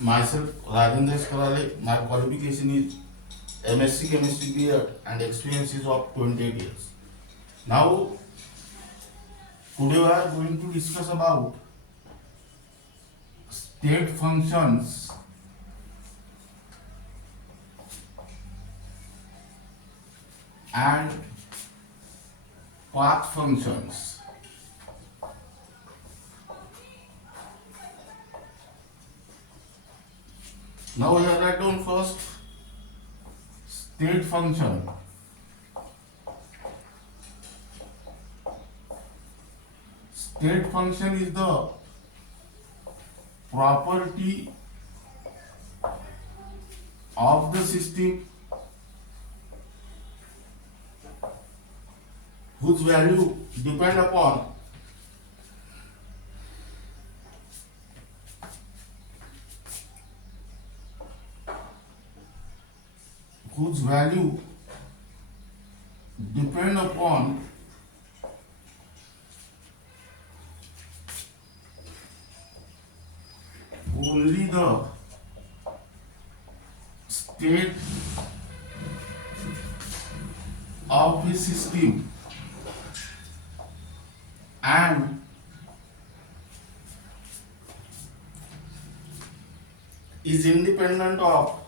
Myself, Rajendra Karale, my qualification is MSc Chemistry B.Ed and experience is of 28 years. Now, today we are going to discuss about state functions and path functions. Now we have write down first state function. State function is the property of the system whose value depend upon only the state of a system and is independent of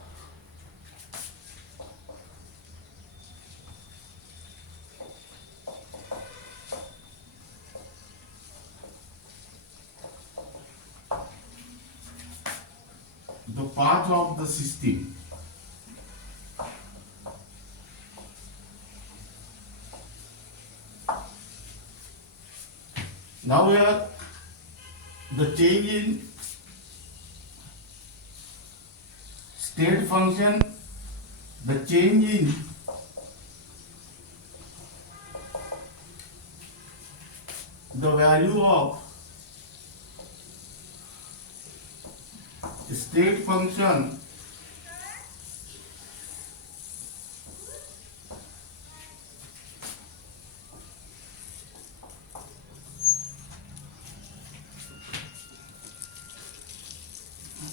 the path of the system. Now here the change in state function, the change in the value of state function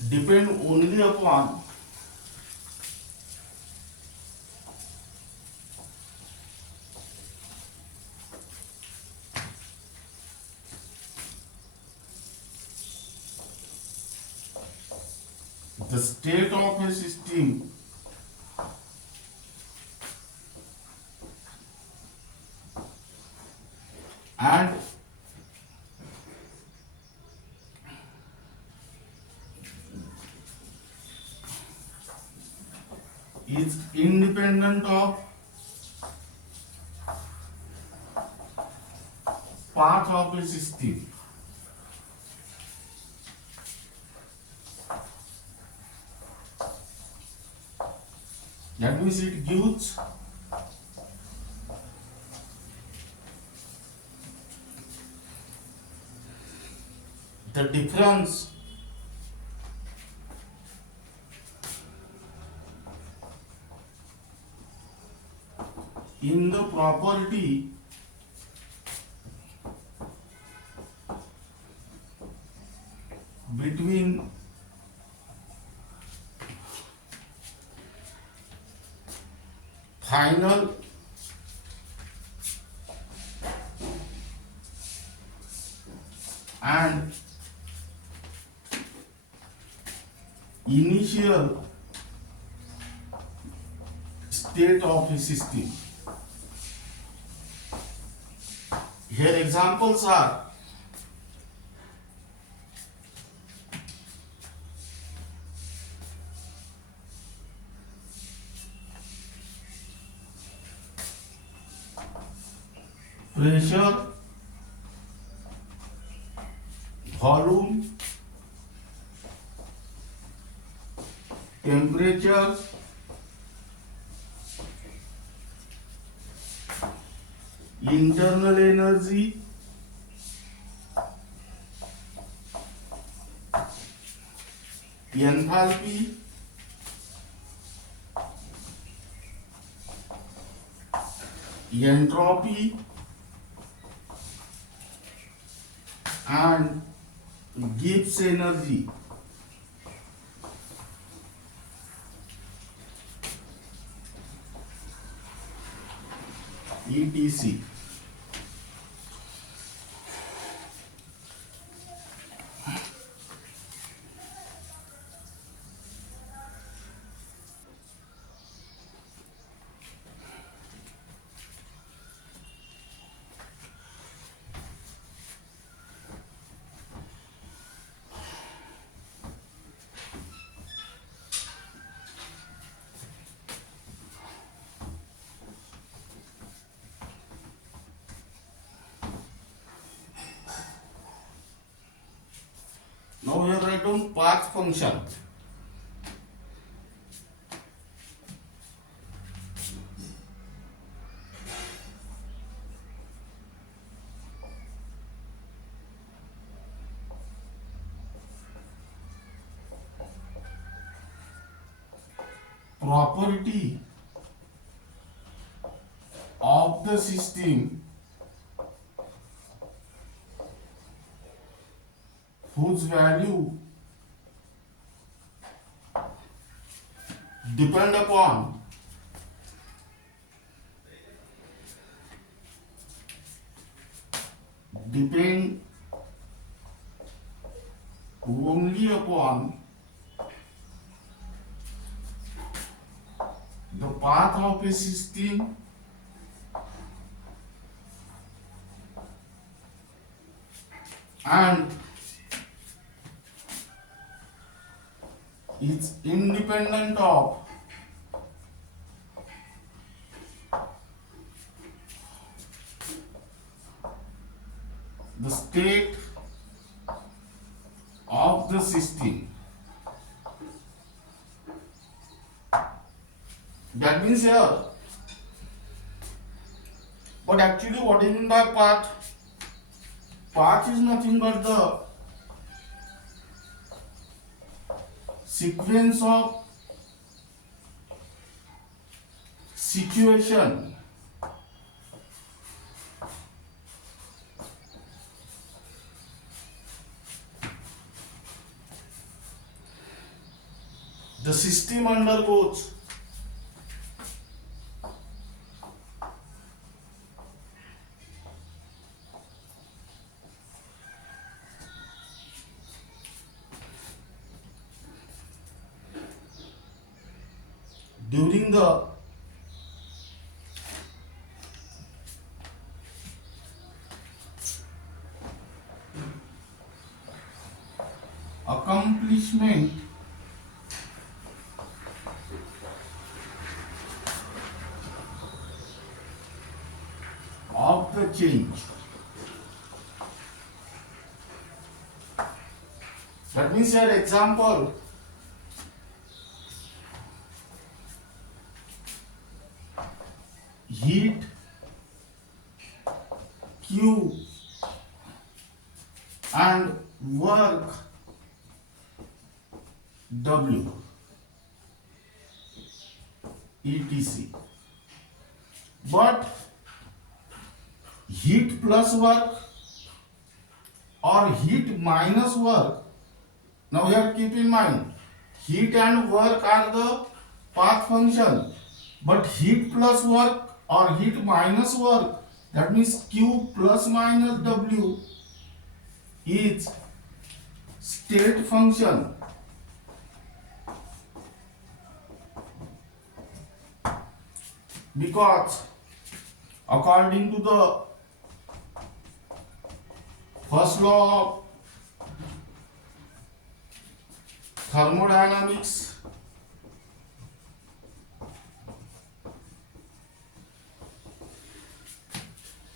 depend only upon the state of a system and is independent of path of a system. That means it gives the difference in the property between final and initial state of a system. Here examples are pressure, volume, temperature, internal energy, enthalpy, entropy, and Gibbs energy. etc. Now we are write down path function. Property of the system whose value depend upon depend only upon the path of a system and is independent of the state of the system. That means here, but actually what is meant by path? Path is nothing but the sequence of situation the system undergoes during the accomplishment of the change. That means your example, heat Q and work W etc. But heat plus work or heat minus work, now here keep in mind heat and work are the path function, but heat plus work or heat minus work, that means Q plus minus W is state function. Because according to the first law of thermodynamics,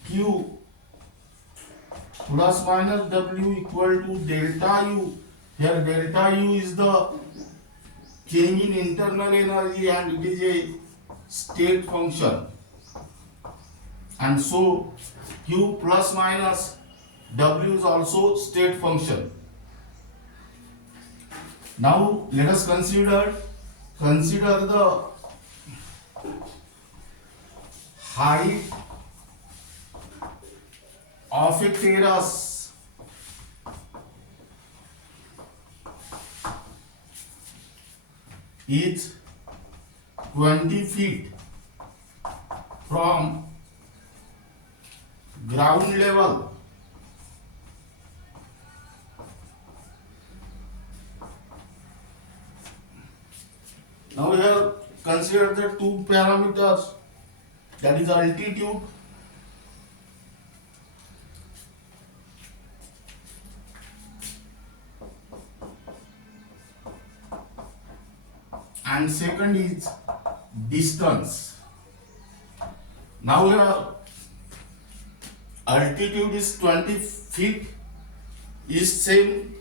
Q plus minus W equal to delta U. Here delta U is the change in internal energy and it is a state function. And so Q plus minus W is also state function. Now let us consider the height of a terrace is 20 feet from ground level now here consider the two parameters, that is altitude and second is distance. Now here altitude is 20 feet is same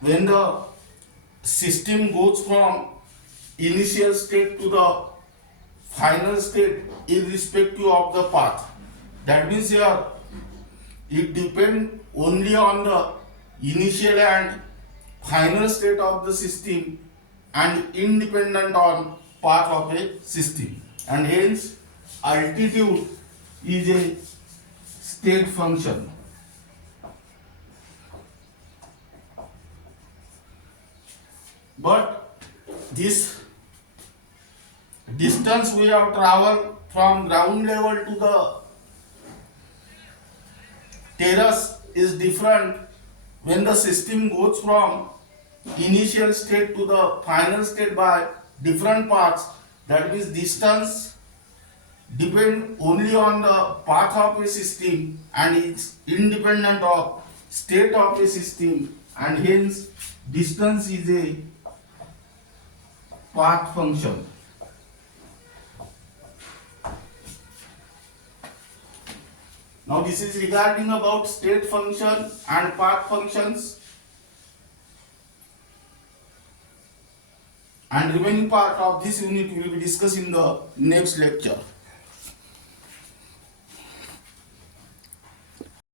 when the system goes from initial state to the final state irrespective of the path. That means here it depends only on the initial and final state of the system and independent on path of a system, and hence altitude is a state function. But this distance we have traveled from ground level to the terrace is different when the system goes from initial state to the final state by different paths. That means distance depend only on the path of a system and it's independent of state of a system, and hence distance is a path function. Now this is regarding about state function and path functions, and remaining part of this unit we will be discussing in the next lecture.